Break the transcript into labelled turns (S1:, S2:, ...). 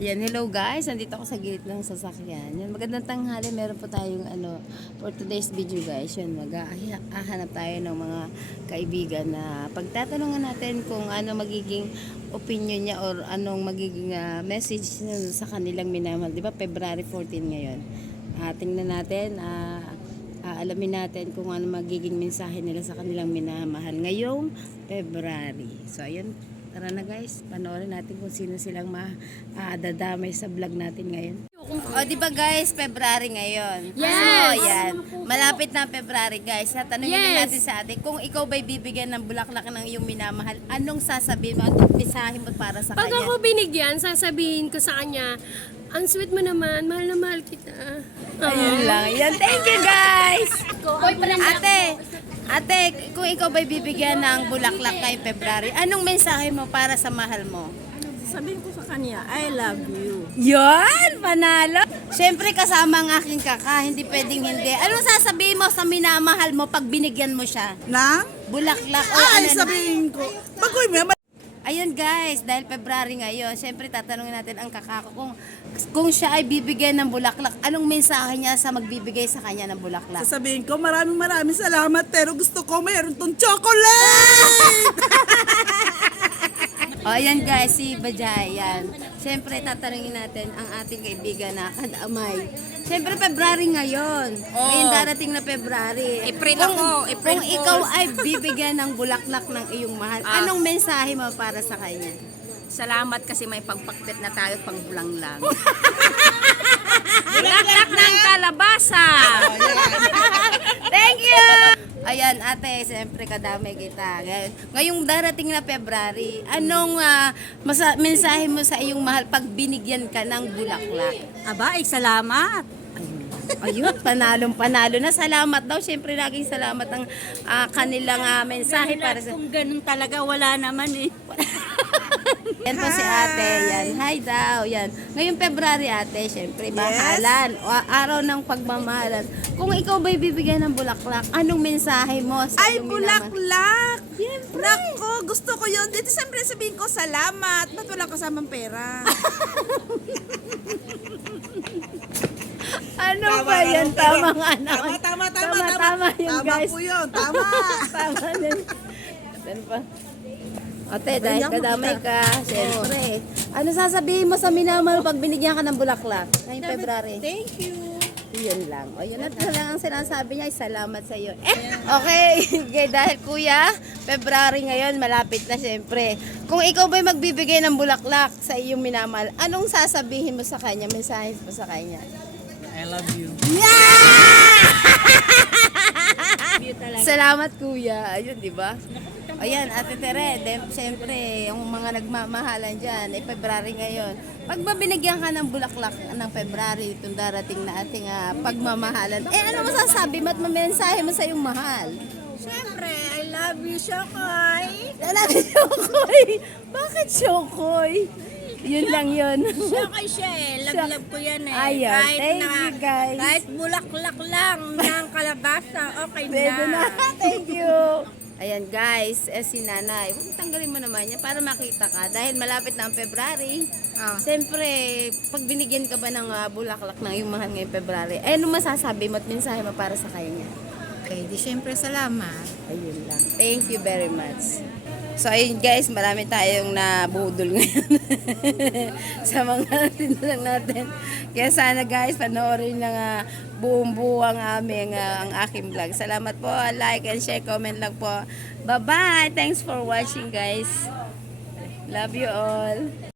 S1: Yan, hello guys. Nandito ako sa gilid ng sasakyan. Yan, magandang tanghali. Meron po tayong for today's video guys. Yan, mag-ahanap tayo ng mga kaibigan na pagtatanungan natin kung ano magiging opinion niya or anong magiging message niya sa kanilang minamahal. Di ba, February 14 ngayon. Tingnan natin, alamin natin kung ano magiging mensahe nila sa kanilang minamahal ngayong February. So, ayun. Tara na guys, panoorin natin kung sino silang dadamay sa vlog natin ngayon. O, di ba guys, February ngayon?
S2: Yes!
S1: So, yan. Malapit na February guys. Tatanungin na natin sa atin, kung ikaw ba'y bibigyan ng bulaklak ng iyong minamahal, anong sasabihin mo at mensahe mo para sa
S2: Pag
S1: kanya?
S2: ako binigyan, sasabihin ko sa kanya, ang sweet mo naman, mahal na mahal kita.
S1: Ayun lang. Yan. Thank you guys! Ate, kung ikaw ba'y bibigyan ng bulaklak kay February, anong mensahe mo para sa mahal mo?
S3: Sabihin ko sa kanya, I love you.
S1: Yan! Panalo! Siyempre kasama ang aking kaka, hindi pwedeng hindi. Anong sasabihin mo sa minamahal mo pag binigyan mo siya?
S3: Na?
S1: Bulaklak o
S3: Ay,
S1: ano?
S3: sabihin ko. Bagoy mo,
S1: Ayun guys, dahil February ngayon, siyempre tatanungin natin ang kakako kung siya ay bibigyan ng bulaklak, anong mensahe niya sa magbibigay sa kanya ng bulaklak?
S3: sasabihin ko, maraming salamat, pero gusto ko mayroon tong chocolate!
S1: O, ayan guys, si Bajay, yan. Siyempre, tatanungin natin ang ating kaibigan na kadamay. Siyempre, February ngayon. Ngayon darating na February.
S4: April ako, April
S1: Kung ikaw ay bibigyan ng bulaklak ng iyong mahal, anong mensahe mo para sa kanya?
S4: Salamat kasi may pagpakpit na tayo pang bulang lang. Bulaklak ng kalabasa.
S1: Thank you! Ayan, ate, siyempre kadamay kita. Ngayong darating na February, anong mensahe mo sa iyong mahal pag binigyan ka ng bulaklak?
S4: Aba, salamat.
S1: Ayun, panalo na. Salamat daw. Siyempre, laging salamat ang kanilang mensahe para sa...
S4: Kung ganun talaga, wala naman eh.
S1: Yan po si ate. Yan. Hi daw. Yan. Ngayong February, ate, siyempre, mahalan. O, araw ng pagmamahalan. Kung ikaw ba'y bibigyan ng bulaklak, anong mensahe mo sa
S3: Ay,
S1: iyong minamahal?
S3: bulaklak!
S1: Siyempre.
S3: Nako, gusto ko yun. Dito siyempre sabihin ko, salamat. Ba't walang kasamang pera?
S1: Ano ba yan? Tama nga naman.
S3: Tama
S1: yun,
S3: Tama
S1: guys.
S3: po yun, tama.
S1: Tama din. Ano pa? Ate, dahil kadamay ka, siyempre. Ano sasabihin mo sa minamahal pag binigyan ka ng bulaklak? Ngayong February.
S3: Thank you.
S1: Yun lang. O, yun at lang ang sinasabi niya ay salamat sa iyo. Okay. Okay, dahil kuya, February ngayon, malapit na siyempre. Kung ikaw ba'y magbibigay ng bulaklak sa iyong minamahal, anong sasabihin mo sa kanya? Mensahe mo sa kanya?
S5: I love you.
S1: Salamat kuya. Ayun, di ba? Ayan, Ate Tere, siyempre, yung mga nagmamahalan dyan, February ngayon. Pag mabinigyan ka ng bulaklak ng February, itong darating na ating pagmamahalan, ano masasabi mo at mamensahe mo sa iyong mahal?
S3: Siyempre, I love you, Shokoy.
S1: Alam mo, Shokoy? Bakit Shokoy? Yun lang yun.
S4: Shokoy siya eh. Love ko yan eh.
S1: Ayan, thank you guys.
S4: Kahit bulaklak lang ng kalabasa, okay
S1: Pwede
S4: na.
S1: na. Thank you. Ayan guys, si nanay, huwag tanggalin mo naman yan para makita ka. Dahil malapit na ang February. Siyempre, pag binigyan ka ba ng bulaklak ng iyong mahal ngayong February, ano masasabi mo at mensahe mo para sa kanya?
S4: Okay, di syempre salamat.
S1: Ayun lang. Thank you very much. So ayun guys, marami tayong nabudol ngayon sa mga tinulang natin. Kaya sana guys, panoorin lang buong buo ang ang aking vlog. Salamat po, like and share, comment lang po. Bye-bye! Thanks for watching guys. Love you all.